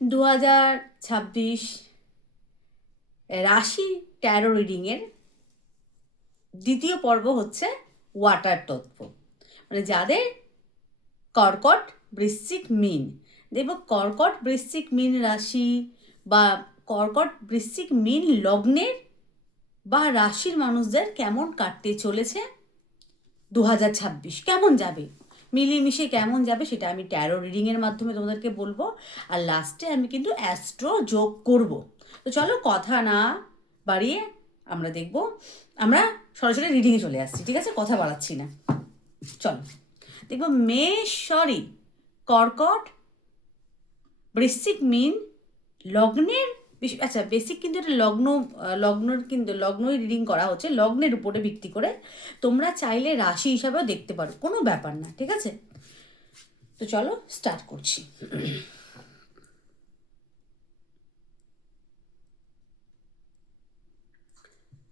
2026 রাশি ট্যারো রিডিংয়ের দ্বিতীয় পর্ব হচ্ছে ওয়াটার তত্ত্ব, মানে যাদের কর্কট, বৃশ্চিক, মীন। দেখব কর্কট, বৃশ্চিক, মীন রাশি বা কর্কট, বৃশ্চিক, মীন লগ্নের বা রাশির মানুষদের কেমন কাটতে চলেছে 2026, কেমন যাবে, মিলিয়ে কেমন যাবে সেটা আমি ট্যারো রিডিংয়ের মাধ্যমে তোমাদেরকে বলবো। আর লাস্টে আমি কিন্তু অ্যাস্ট্রো যোগ করব। তো চলো কথা না বাড়িয়ে আমরা দেখব, আমরা সরাসরি রিডিংয়ে চলে আসছি, ঠিক আছে, কথা বাড়াচ্ছি না। চলো দেখবো কর্কট, বৃশ্চিক, মীন লগ্নের, আচ্ছা বেসিক কিন্তু এটা লগ্নের কিন্তু লগ্নই রিডিং করা হচ্ছে, লগ্নের উপরে ভিত্তি করে। তোমরা চাইলে রাশি হিসাবেও দেখতে পারো, কোনো ব্যাপার না, ঠিক আছে। তো চলো স্টার্ট করছি।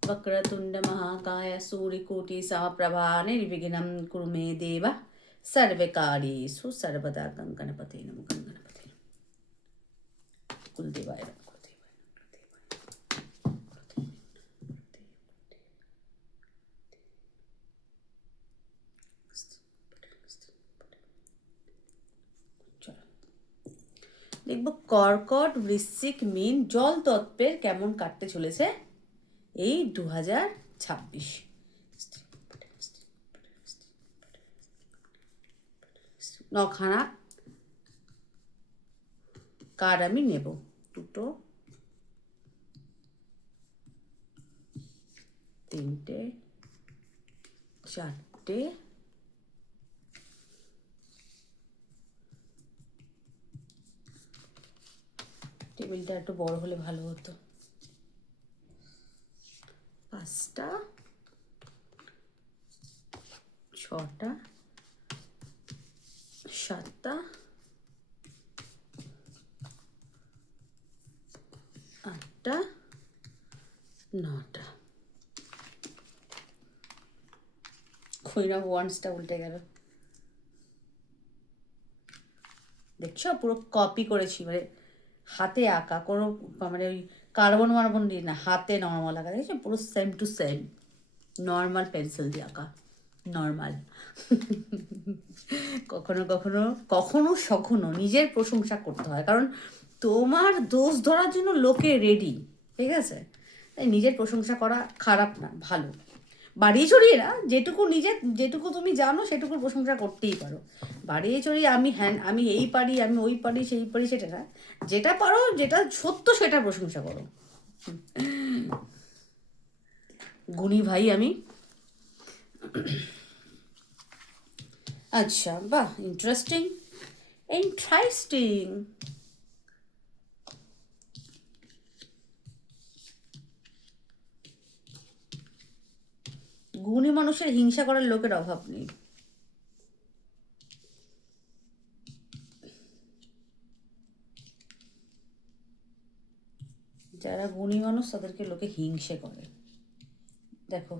वक्रतुंड महाकाय सूर्यकोटि समप्रभा निर्विघ्नं कुरु मे देव सर्वकार्येषु सर्वदा गणपते नमः। गणपते कुलदेवाय नमः। দেখব কর্কট, বৃশ্চিক, মীন জল তত্ত্বের কেমন কাটতে চলেছে এই 2026। নখানা কার্ড আমি নেব, দুটো, তিনটে, চারটে, টেবিলটা একটু বড় হলে ভালো হতো, পাঁচটা, ছটা, সাতটা, আটটা, নটা। কুইন অফ ওয়ান্সটা উল্টে গেল, দেখছো পুরো কপি করেছি, মানে হাতে আঁকা, কোনো মানে ওই কার্বন মার্বন দিয়ে না, হাতে নর্মাল আঁকা, দেখছো পুরো same to same, normal pencil দিয়ে আঁকা, নর্মাল। কখনো কখনো কখনো সখনো নিজের প্রশংসা করতে হয়, কারণ তোমার দোষ ধরার জন্য লোকে রেডি, ঠিক আছে। তাই নিজের প্রশংসা করা খারাপ না, ভালো। বাড়িয়ে চড়িয়ে না, যেটুকু তুমি জানো সেটুকুর প্রশংসা করতেই পারো। বাড়িয়ে চড়িয়ে আমি এই পারি, আমি ওই পারি, সেই পারি, সেটা না। যেটা পারো, যেটা সত্য সেটা প্রশংসা করো। গুণী ভাই আমি। আচ্ছা, বাহ, ইন্টারেস্টিং। গুণী মানুষের হিংসা করার লোকের অভাব নেই। যারা গুণী মানুষ তাদেরকে লোকে হিংসে করে। দেখো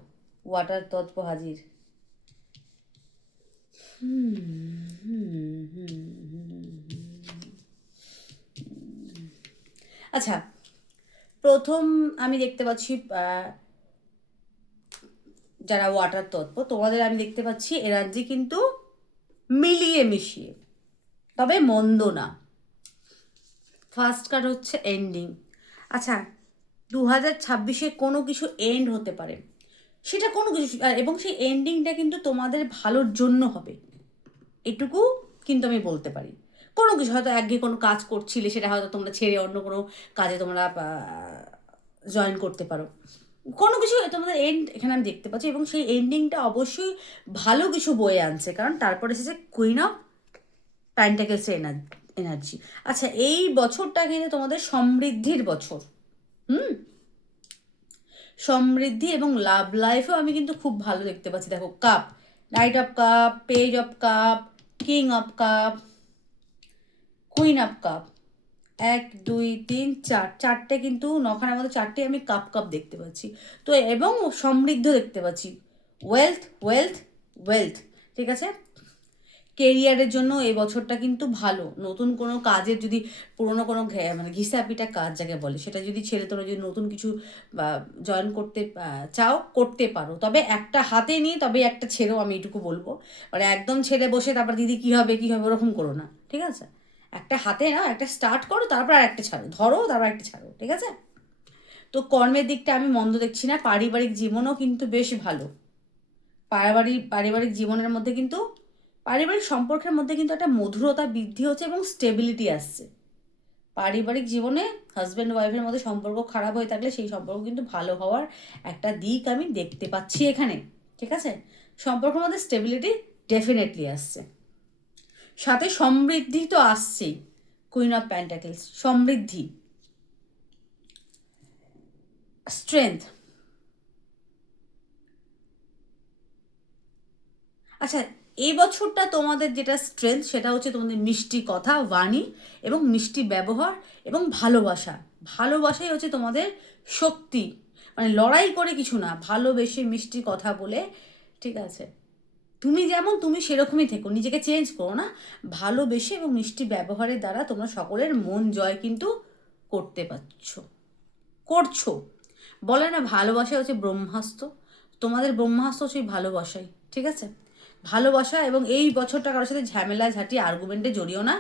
ওয়াটার তত্ত্ব হাজির। আচ্ছা, প্রথম আমি দেখতে পাচ্ছি যারা ওয়াটার তত্ত্ব, তোমাদের আমি দেখতে পাচ্ছি এনার্জি কিন্তু মিলিয়ে মিশিয়ে, তবে মন্দ না। ফার্স্ট কার্ড হচ্ছে এন্ডিং। আচ্ছা, 2026-এ কোনো কিছু এন্ড হতে পারে, সেটা কোনো কিছু, এবং সেই এন্ডিংটা কিন্তু তোমাদের ভালোর জন্য হবে, এটুকু কিন্তু আমি বলতে পারি। কোনো কিছু হয়তো একঘেয়ে কোনো কাজ করছিলে, সেটা হয়তো তোমরা ছেড়ে অন্য কোনো কাজে তোমরা জয়েন করতে পারো। কোনো কিছু তোমাদের এন্ড এখানে আমি দেখতে পাচ্ছি, এবং সেই এন্ডিংটা অবশ্যই ভালো কিছু বয়ে আনছে, কারণ তারপরে এসেছে কুইন অফ পেন্টাকেলসের এনার্জি। আচ্ছা, এই বছরটা কিন্তু তোমাদের সমৃদ্ধির বছর। সমৃদ্ধি এবং লাভ লাইফেও আমি কিন্তু খুব ভালো দেখতে পাচ্ছি। দেখো cup, night of cup, page of cup, king of cup, queen of cup, 1 2 3 4, চারটে কিন্তু নখানার মধ্যে চারটে আমি কাপ দেখতে পাচ্ছি। তো এবং সমৃদ্ধ দেখতে পাচ্ছি, ওয়েলথ ওয়েলথ ওয়েলথ, ঠিক আছে। কেরিয়ারের জন্য এই বছরটা কিন্তু ভালো। নতুন কোনো কাজের যদি পুরোনো কোনো মানে ঘিসাপিটা কাজ যাকে বলে সেটা যদি ছেড়ে তোমরা যদি নতুন কিছু জয়েন করতে চাও করতে পারো, তবে একটা হাতে নিয়ে তবে একটা ছেড়েও, আমি এটুকু বলবো। মানে একদম ছেড়ে বসে তারপর দিদি কী হবে ওরকম করো না, ঠিক আছে? একটা হাতে না, একটা স্টার্ট করো, তারপর আর একটা ছাড়ো, ধরো তারপর একটা ছাড়ো, ঠিক আছে? তো কর্মের দিকটা আমি মন্দ দেখছি না, পারিবারিক জীবনও কিন্তু বেশ ভালো। পারিবারিক জীবনের মধ্যে কিন্তু পারিবারিক সম্পর্কের মধ্যে কিন্তু একটা মধুরতা বৃদ্ধি হচ্ছে এবং স্টেবিলিটি আসছে। পারিবারিক জীবনে হাজব্যান্ড ওয়াইফের মধ্যে সম্পর্ক খারাপ হয়ে থাকলে সেই সম্পর্ক কিন্তু ভালো হওয়ার একটা দিক আমি দেখতে পাচ্ছি এখানে, ঠিক আছে? সম্পর্কের মধ্যে স্টেবিলিটি ডেফিনেটলি আসছে, সাথে সমৃদ্ধি তো আসছেই। Queen of pentacles, Samriddhi, strength. আচ্ছা, এই বছরটা তোমাদের যেটা স্ট্রেংথ সেটা হচ্ছে তোমাদের মিষ্টি কথা, বাণী এবং মিষ্টি ব্যবহার এবং ভালোবাসা। ভালোবাসাই হচ্ছে তোমাদের শক্তি, মানে লড়াই করে কিছু না, ভালোবেসে মিষ্টি কথা বলে, ঠিক আছে? তুমি যেমন তুমি সেরকমই থেকো, নিজেকে চেঞ্জ করো না। ভালোবেসে এবং মিষ্টি ব্যবহারের দ্বারা তোমরা সকলের মন জয় কিন্তু করতে করছো। বলে না ভালোবাসা হচ্ছে ব্রহ্মাস্ত্র, তোমাদের ব্রহ্মাস্ত্র হচ্ছে ভালোবাসাই, ঠিক আছে? ভালোবাসা, এবং এই বছরটা কারোর সাথে ঝামেলা ঝাঁটি আর্গুমেন্টে জড়িও না,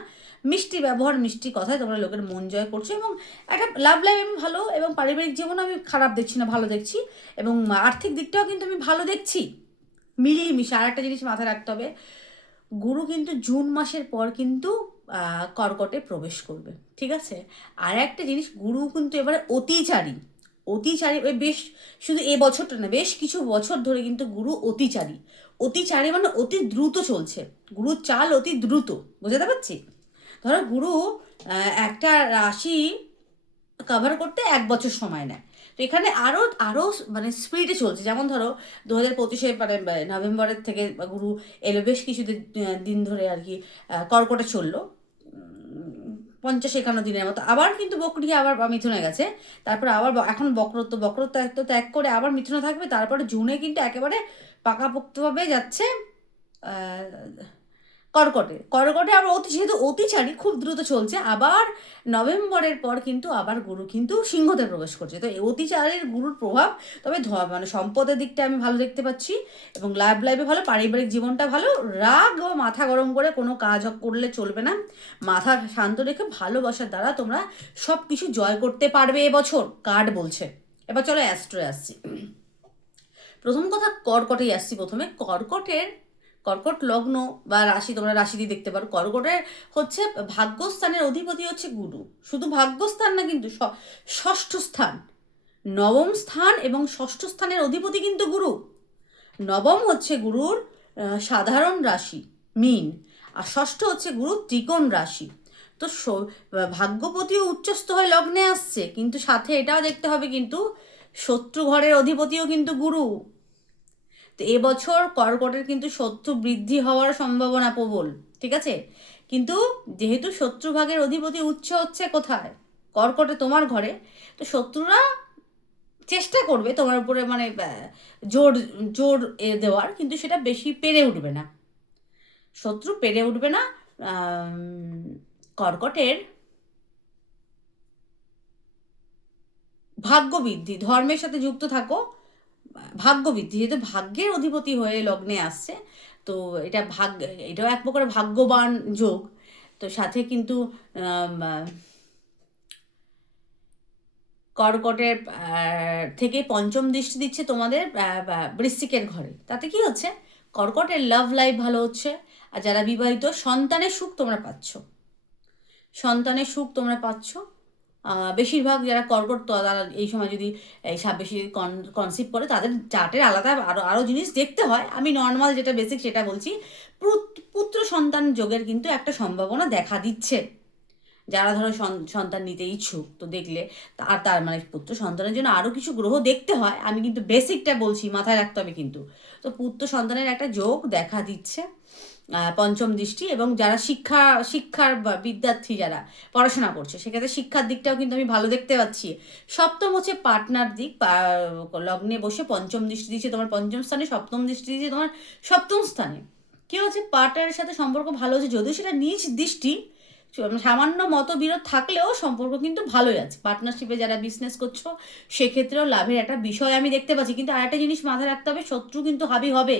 মিষ্টি ব্যবহার মিষ্টি কথায় তোমরা লোকের মন জয় করছো, এবং একটা লাভ লাইফ আমি ভালো, এবং পারিবারিক জীবন আমি খারাপ দেখছি না, ভালো দেখছি, এবং আর্থিক দিকটাও কিন্তু আমি ভালো দেখছি, মিলিয়ে মিশে। আর একটা জিনিস মাথায় রাখতে হবে, গুরু কিন্তু জুন মাসের পর কিন্তু কর্কটে প্রবেশ করবে, ঠিক আছে? আর একটা জিনিস, গুরু কিন্তু এবারে অতিচারী, বেশ, শুধু এ বছরটা না, বেশ কিছু বছর ধরে কিন্তু গুরু অতিচারী মানে অতি দ্রুত চলছে, গুরুর চাল অতি দ্রুত, বুঝতে পারছি? ধরো গুরু একটা রাশি কভার করতে 1 বছর সময় নেয়, তো এখানে আরও আরও মানে স্পিডে চলছে। যেমন ধরো 2025 মানে নভেম্বরের থেকে গুরু এলো, বেশ কিছু দিন ধরে আর কি কর্কটে চললো, 50-51 দিনের মতো, আবার কিন্তু বকরি আবার মিথুনে গেছে, তারপর আবার এখন বক্রত্ব ত্যাগ করে আবার মিথুনে থাকবে, তারপরে জুনে কিন্তু একেবারে পাকাপোক্তভাবে যাচ্ছে কর্কটে আবার যেহেতু অতিচারী খুব দ্রুত চলছে, আবার নভেম্বরের পর কিন্তু আবার গুরু কিন্তু সিংহতে প্রবেশ করছে। তো অতিচারের গুরুর প্রভাব, তবে মানে সম্পদের দিকটা আমি ভালো দেখতে পাচ্ছি, এবং লাইফে ভালো, পারিবারিক জীবনটা ভালো। রাগ ও মাথা গরম করে কোনো কাজ করলে চলবে না, মাথা শান্ত রেখে ভালোবাসার দ্বারা তোমরা সব কিছু জয় করতে পারবে এবছর, কার্ড বলছে। এবার চলো অ্যাস্ট্রো আসছি। প্রথম কথা কর্কটেই আসছি। প্রথমে কর্কট লগ্ন বা রাশি, তোমরা রাশি দিয়ে দেখতে পারো। কর্কটের হচ্ছে ভাগ্যস্থানের অধিপতি হচ্ছে গুরু, শুধু ভাগ্যস্থান না কিন্তু ষষ্ঠ স্থান, নবম স্থান এবং ষষ্ঠ স্থানের অধিপতি কিন্তু গুরু। নবম হচ্ছে গুরুর সাধারণ রাশি মীন, আর ষষ্ঠ হচ্ছে গুরু ত্রিকোণ রাশি। তো ভাগ্যপতিও উচ্চস্থ হয়ে লগ্নে আসছে, কিন্তু সাথে এটাও দেখতে হবে কিন্তু শত্রু ঘরের অধিপতিও কিন্তু গুরু। তো এবছর কর্কটের কিন্তু শত্রু বৃদ্ধি হওয়ার সম্ভাবনা প্রবল, ঠিক আছে? কিন্তু যেহেতু শত্রুভাগের অধিপতি উচ্চ হচ্ছে কোথায়, কর্কটে, তোমার ঘরে, তো শত্রুরা চেষ্টা করবে তোমার উপরে মানে জোর জোর দেওয়ার, কিন্তু সেটা বেশি পেরে উঠবে না, শত্রু পেরে উঠবে না। কর্কটের ভাগ্যবৃদ্ধি, ধর্মের সাথে যুক্ত থাকো, ভাগ্যবৃদ্ধি, যেহেতু ভাগ্যের অধিপতি হয়ে লগ্নে আসছে, তো এটাও এক প্রকার ভাগ্যবান যোগ। তো সাথে কিন্তু কর্কটের থেকে পঞ্চম দৃষ্টি দিচ্ছে তোমাদের বৃশ্চিকের ঘরে, তাতে কি হচ্ছে, কর্কটের লাভ লাইফ ভালো হচ্ছে, আর যারা বিবাহিত সন্তানের সুখ তোমরা পাচ্ছ। বেশিরভাগ যারা কর্কট, তারা এই সময় যদি এই বেশি কনসিভ করে, তাদের চার্টের আলাদা আরও জিনিস দেখতে হয়, আমি নর্মাল যেটা বেসিক সেটা বলছি। পুত্র সন্তান যোগের কিন্তু একটা সম্ভাবনা দেখা দিচ্ছে, যারা ধরো সন্তান নিতে ইচ্ছুক, তো দেখলে তার মানে পুত্র সন্তানের জন্য আরও কিছু গ্রহ দেখতে হয়, আমি কিন্তু বেসিকটা বলছি, মাথায় রাখতে হবে কিন্তু। তো পুত্র সন্তানের একটা যোগ দেখা দিচ্ছে, পঞ্চম দৃষ্টি, এবং যারা শিক্ষার বিদ্যার্থী যারা পড়াশোনা করছে, সেক্ষেত্রে শিক্ষার দিকটাও কিন্তু আমি ভালো দেখতে পাচ্ছি। সপ্তম হচ্ছে পার্টনার দিক, লগ্নে বসে পঞ্চম দৃষ্টি দিচ্ছে তোমার পঞ্চম স্থানে, সপ্তম দৃষ্টি দিচ্ছে তোমার সপ্তম স্থানে, কি হচ্ছে, পার্টনারের সাথে সম্পর্ক ভালো হচ্ছে, যদিও সেটা নিজ দৃষ্টি, সামান্য মতবিরোধ থাকলেও সম্পর্ক কিন্তু ভালোই আছে। পার্টনারশিপে যারা বিজনেস করছো সেক্ষেত্রেও লাভের একটা বিষয় আমি দেখতে পাচ্ছি। কিন্তু আরেকটা জিনিস মাথায় রাখতে হবে, শত্রু কিন্তু হাবি হবে।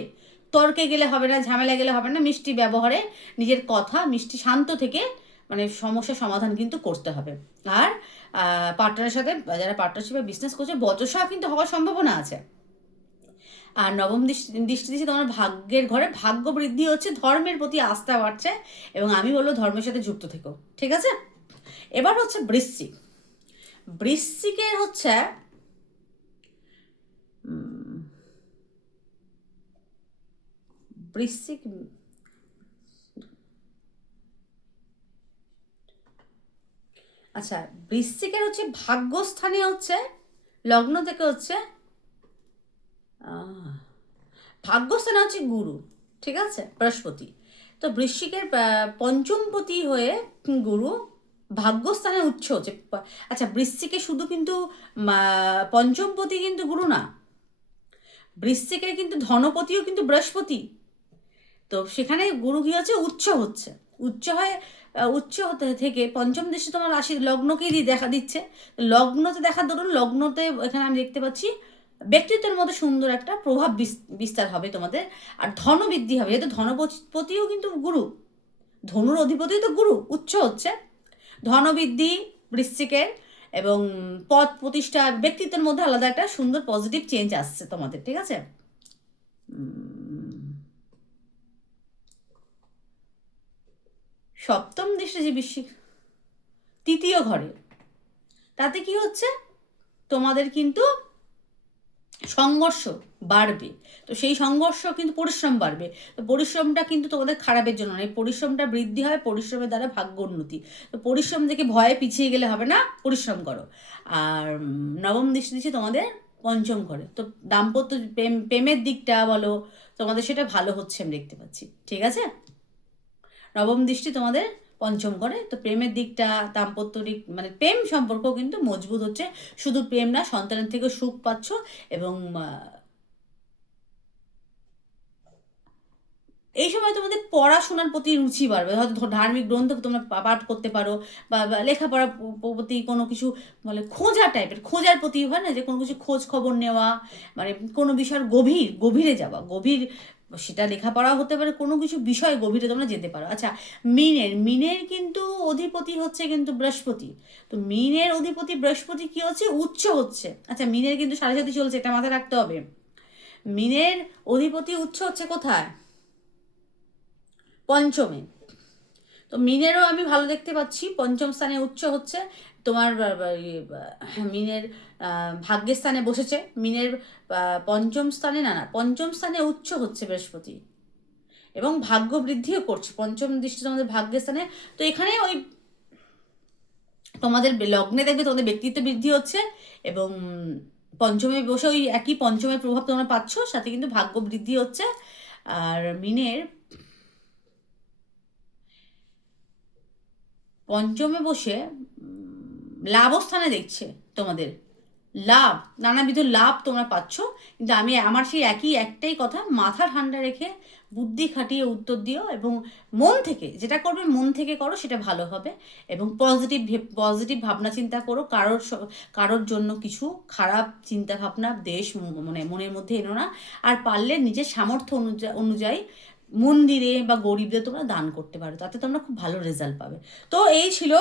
তর্কে গেলে হবে না, ঝামেলা গেলে হবে না, মিষ্টি ব্যবহারে নিজের কথা মিষ্টি শান্ত থেকে মানে সমস্যার সমাধান কিন্তু করতে হবে। আর পার্টনারের সাথে যারা পার্টনারশিপে বিজনেস করছে বচসা কিন্তু হওয়ার সম্ভাবনা আছে। আর নবম দৃষ্টি দিচ্ছে তোমার ভাগ্যের ঘরে, ভাগ্য বৃদ্ধি হচ্ছে, ধর্মের প্রতি আস্থা বাড়ছে, এবং আমি বলবো ধর্মের সাথে যুক্ত থেকো, ঠিক আছে। এবার হচ্ছে বৃশ্চিক। বৃশ্চিকের হচ্ছে বৃশ্চিক আচ্ছা, বৃশ্চিকের হচ্ছে ভাগ্যস্থানে হচ্ছে লগ্ন থেকে হচ্ছে ভাগ্যস্থানে হচ্ছে গুরু, ঠিক আছে, বৃহস্পতি। তো বৃশ্চিকের পঞ্চমপতি হয়ে গুরু ভাগ্যস্থানে উচ্চ হচ্ছে। আচ্ছা, বৃশ্চিকে শুধু কিন্তু পঞ্চমপতি কিন্তু গুরু না, বৃশ্চিকের কিন্তু ধনপতিও কিন্তু বৃহস্পতি। তো সেখানে গুরু কি হচ্ছে, উচ্চ হচ্ছে, উচ্চ হয়ে উচ্চ হতে থেকে পঞ্চম দৃষ্টি তোমার রাশি লগ্নকেই দেখা দিচ্ছে। লগ্নতে দেখার দরুন লগ্নতে এখানে আমি দেখতে পাচ্ছি ব্যক্তিত্বের মধ্যে সুন্দর একটা প্রভাব বিস্তার হবে তোমাদের, আর ধনবৃদ্ধি হবে, যেহেতু ধনপতিও কিন্তু গুরু, ধনুর অধিপতিও তো গুরু, উচ্চ হচ্ছে, ধনবৃদ্ধি বৃশ্চিকের, এবং পদ প্রতিষ্ঠা, ব্যক্তিত্বের মধ্যে আলাদা একটা সুন্দর পজিটিভ চেঞ্জ আসছে তোমাদের, ঠিক আছে। সপ্তম দৃষ্টি যে বৃশ্চিক তৃতীয় ঘরে, তাতে কি হচ্ছে, তোমাদের কিন্তু সংঘর্ষ বাড়বে। তো সেই সংঘর্ষ কিন্তু পরিশ্রম বাড়বে। তো পরিশ্রমটা কিন্তু তোমাদের খারাপের জন্য নয়, পরিশ্রমটা বৃদ্ধি হয়, পরিশ্রমের দ্বারা ভাগ্য উন্নতি। তো পরিশ্রম দেখে ভয়ে পিছিয়ে গেলে হবে না, পরিশ্রম করো। আর নবম দৃষ্টি দিচ্ছে তোমাদের পঞ্চম ঘরে, তো দাম্পত্য প্রেমের দিকটা বলো তোমাদের সেটা ভালো হচ্ছে আমি দেখতে পাচ্ছি, ঠিক আছে। নবম দৃষ্টি তোমাদের পঞ্চম ঘরে, তো প্রেমের দিকটা, দাম্পত্য দিক মানে প্রেম সম্পর্ক কিন্তু মজবুত হচ্ছে। শুধু প্রেম না, সন্তানের থেকে সুখ পাচ্ছ, এবং এই সময় তোমাদের পড়াশোনার প্রতি রুচি বাড়বে, হয়তো ধার্মিক গ্রন্থ তোমরা পাঠ করতে পারো, বা লেখাপড়ার প্রতি কোনো কিছু মানে খোঁজা টাইপের, খোঁজার প্রতি হয় না, যে কোনো কিছু খোঁজ খবর নেওয়া, মানে কোনো বিষয়ের গভীরে যাওয়া, গভীর, সেটা লেখাপড়া হতে পারে, কোনো কিছু বিষয় গভীরে তোমরা যেতে পারো। আচ্ছা, মিনের কিন্তু অধিপতি হচ্ছে কিন্তু বৃহস্পতি। তো মিনের অধিপতি বৃহস্পতি কি হচ্ছে, উচ্চ হচ্ছে। আচ্ছা, মিনের কিন্তু 7.5 চলছে, এটা মাথায় রাখতে হবে। মিনের অধিপতি উচ্চ হচ্ছে কোথায়, পঞ্চমে। তো মিনেরও আমি ভালো দেখতে পাচ্ছি, পঞ্চম স্থানে উচ্চ হচ্ছে তোমার মিনের ভাগ্যের স্থানে বসেছে, মিনের পঞ্চম স্থানে পঞ্চম স্থানে উচ্চ হচ্ছে বৃহস্পতি, এবং ভাগ্য বৃদ্ধিও করছে, পঞ্চম দৃষ্টি তোমাদের ভাগ্যের স্থানে। তো এখানে ওই তোমাদের লগ্নে দেখবে তোমাদের ব্যক্তিত্ব বৃদ্ধি হচ্ছে, এবং পঞ্চমে বসে ওই একই পঞ্চমের প্রভাব তোমরা পাচ্ছ, সাথে কিন্তু ভাগ্য বৃদ্ধি হচ্ছে। আর মিনের পঞ্চমে বসে লাভস্থানে দেখছে তোমাদের লাভ, নানাবিধ লাভ তোমরা পাচ্ছ। কিন্তু আমি আমার সেই একটাই কথা, মাথা ঠান্ডা রেখে বুদ্ধি খাটিয়ে উত্তর দিও, এবং মন থেকে যেটা করবে মন থেকে করো, সেটা ভালো হবে। এবং পজিটিভ ভাবনা চিন্তা করো, কারোর জন্য কিছু খারাপ চিন্তা ভাবনা মানে মনের মধ্যে এনো না। আর পারলে নিজের সামর্থ্য অনুযায়ী মন্দিরে বা গরিবদের তোমরা দান করতে পারো, তাতে তোমরা খুব ভালো রেজাল্ট পাবে। তো এই ছিল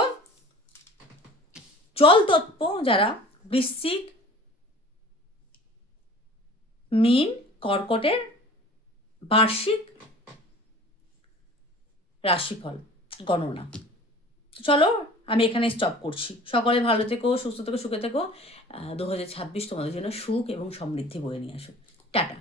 জল তত্ত্ব যারা বৃশ্চিক, মীন, কর্কটের বার্ষিক রাশিফল গণনা। চলো আমি এখানে স্টপ করছি। সকলে ভালো থেকো, সুস্থ থেকো, সুখে থেকো। 2026 তোমাদের জন্য সুখ এবং সমৃদ্ধি বয়ে নিয়ে আসুক। টাটা।